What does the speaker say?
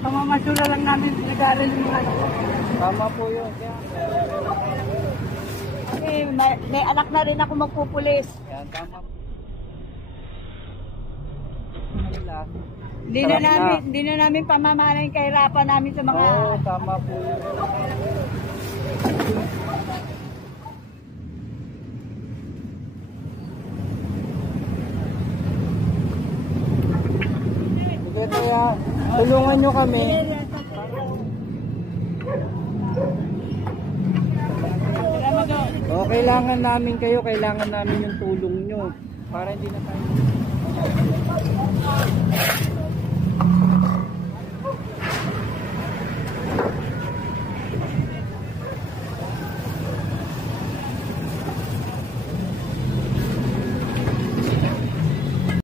Pamamasura lang namin nag-aaral yung mga anak ko. Tama po yun. May anak na rin ako magpupulis. Yan, tama po. Hindi na namin pamamahala yung kahirapan namin sa mga... Oo, tama po yun. Sige, kaya tulungan nyo kami. O, kailangan namin kayo, kailangan namin yung tulong nyo para hindi na tayo